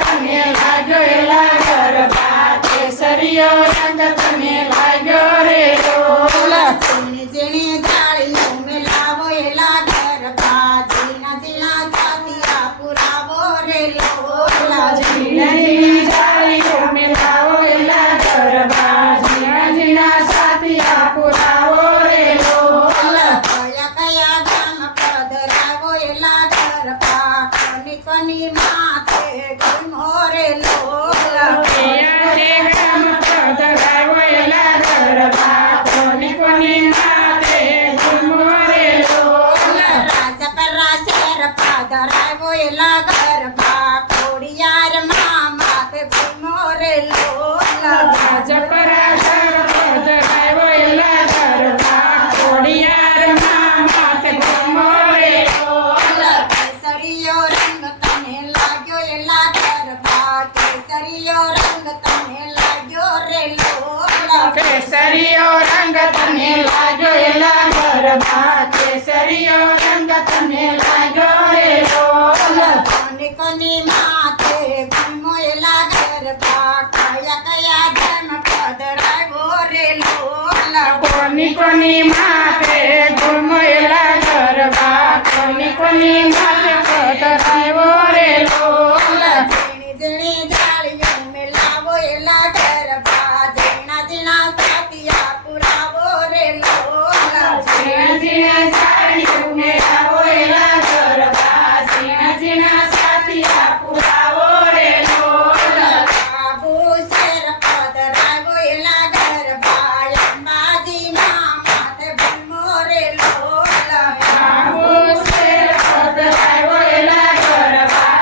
તને લાગ્યો એલા ગરબા કેસરિયો રંગ તને લાગ્યો રે લોલા ઝીણી ઝીણી જાળીઓ મેલાવો એલા ગરબા ઝીણા ઝીણા સાથિયા પુરાવો રે લોલા ઝીણા ઝીણી જાળીઓ મેલાવો એલા ગરબા ઝીણા ઝીણા સાથિયા પુરાવો રે લોલા કયા કયા ગામ પધરાવો એલા ગરબા કોની કોની માથે ઘૂમો રે લોલા રે ગામ પધરાવો એલા ગરબા કોની કોની માથે ઘૂમો રે લોલા રાજપરા શેર પધરાવો એલા ગરબા ખોડિયાર માથે ઘૂમો રે લોલા રાજપરા શેર પધરાવો એલા ગરબા ખોડિયાર માથે ઘૂમો રે લોલા કેસરીયો રંગ તને લાગ્યો એલા ગરબા કેસરીયો રંગ તને લાગ્યો રે લોલા કેસરીયો રંગ તને લાગ્યો એલા ગરબા કેસરીયો રંગ તને લાગ્યો રે લોલા કોની કોની માથે ઘૂમો એલા ગરબા કયા કયા ધર્મ પધરાવો રે લોલા કોની કોની માથે ઘૂમો એલા ગરબા કોની કોની માથે પધરાવો રે લોલા ઝીણી ઝીણી જાળીઓ મેલાવો એલા ગરબા ઝીણા ઝીણા સાથિયા પુરાવો રે લોલા ઝીણા ઝીણા સાડીઓ મેળાવો એલા ગરબા ઝીણા ઝીણા સાથિયા પુરાવો રે લોલા બાબુ શેર પધરાવો એલા ગરબા અંબાજી માથે ભૂમો રે લોલા આવો શેર પધરાવો એલા ગરબા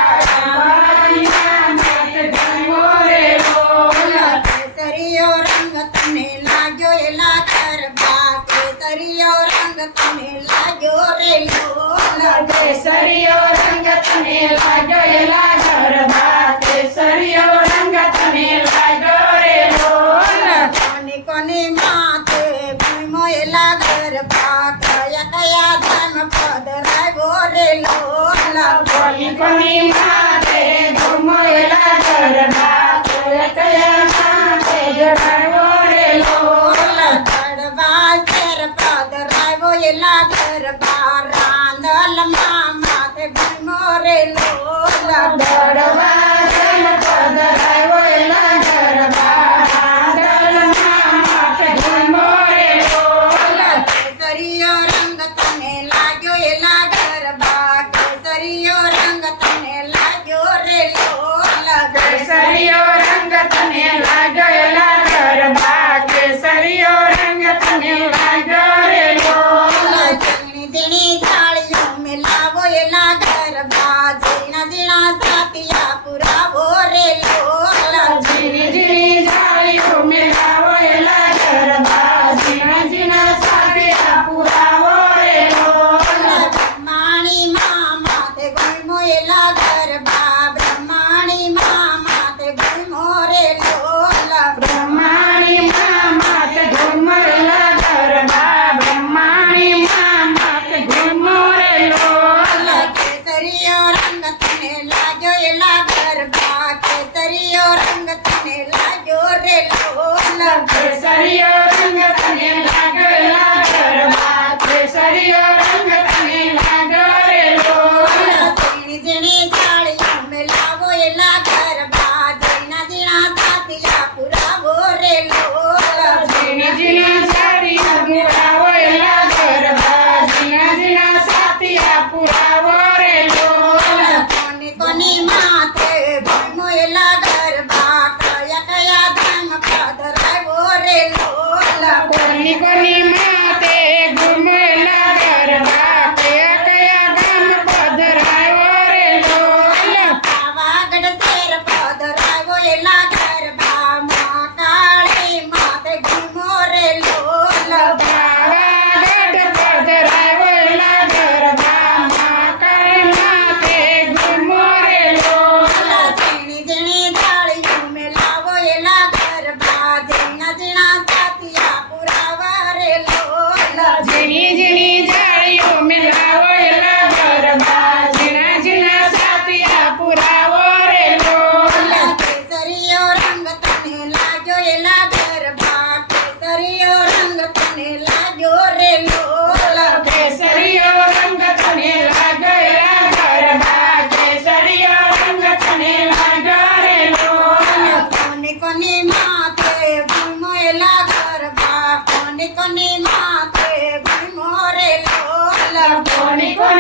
અંબાજીના માથે ઘૂમો રે લોલા કેસરીયો રંગ તને લાગ્યો એલા ગરબા કેસરીયો રંગ તને લાગ્યો રે લોલા કેસરીયો રંગ તને લાગ્યો એલા ગરબા કેસરીયો રંગ તને લાગ્યો રે લોલા કોની કોની માથે ઘૂમો એલા ગરબા કયા કયા ધર્મ પધરાવો રે લોલા કોની કોની માથે ઘૂમો એલા ગરબા કયા કયા માથે જડાવો રે લોલા ગરબા શેર પધરાવો એલા ગરબા રાંદલ માથે ઘૂમો રે લોલા દડવા જન પધરાવો એલા ગરબા આંધળમાં માથે ઘૂમો રે લોલા કેસરીયો રંગ તને લાગ્યો એલા ગરબા કેસરીયો રંગ તને લાગ્યો રે લોલા કેસરીયો રંગ તને લાગ્યો એલા ગરબા કેસરીયો રંગ તને લાગ્યો રે લોલા ઝીણી ઝીણી જાળીઓ મેલાવો એલા ગરબા ઝીણા ઝીણા સાથિયા પુરાવો રે લોલા ઝીણી ઝીણી જાળીઓ મેળાવો એલા ગરબા ઝીણા ઝીણા સાથિયા પુરાવો રે લોલા બ્રહ્માણી માથે ગુમો એલા ગરબા બ્રહ્માણી માથે ગુમો રે લોલા બ્રહ્માણી માથે ઘૂમો એલા ગરબા બ્રહ્માણી માથે ઘૂમો રે લોલા કેસરીયો રંગ તને લાગ્યો એલા ગરબા કેસરીયો રંગ તને લાગ્યો રે લોલા કેસરીયો રંગ તને લાગ્યો એલા ગરબા કેસરીયો રંગ તને લાગ્યો રે લોલા ઝીણી ઝીણી જાળીઓ મેલાવો એલા ગરબા ઝીણા ઝીણા સાથિયા પુરાવો રે લોલા ઝીણી ઝીણી સાડીઓ મેળાવો એલા ગરબા ઝીણા ઝીણા સાથિયા પુરાવો રે લોલા કોની કોની માથે ભૂમો એલા ગરબા કયા કયા ધામ પધરાવો રે લોલા કોની કોની માથે ઘૂમો એલા ગરબા કયા કયા ગામ પધરાવો રે લોલા પાવાગઢ શેર પધરાવો એલા ગરબા મહાકાળી માથે ઘૂમો રે લોલા પાવાગઢ પધરાવો એલા ગરબા મહાકાળી માથે ઘૂમો રે લોલા ઝીણી ઝીણી જાળીઓ મેલાવો એલા ગરબા ઝીણા ઝીણા સાથિયા પુરાવા રે લોલા ઝીણી ઝીણી જાળીઓ મેળાવો એલા ગરબા ઝીણા ઝીણા સાથિયા પુરાવો રે લોલા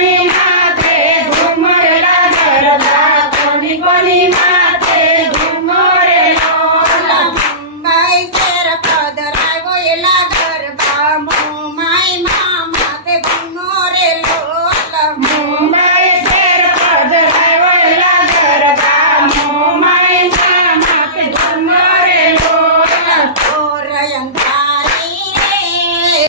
મારી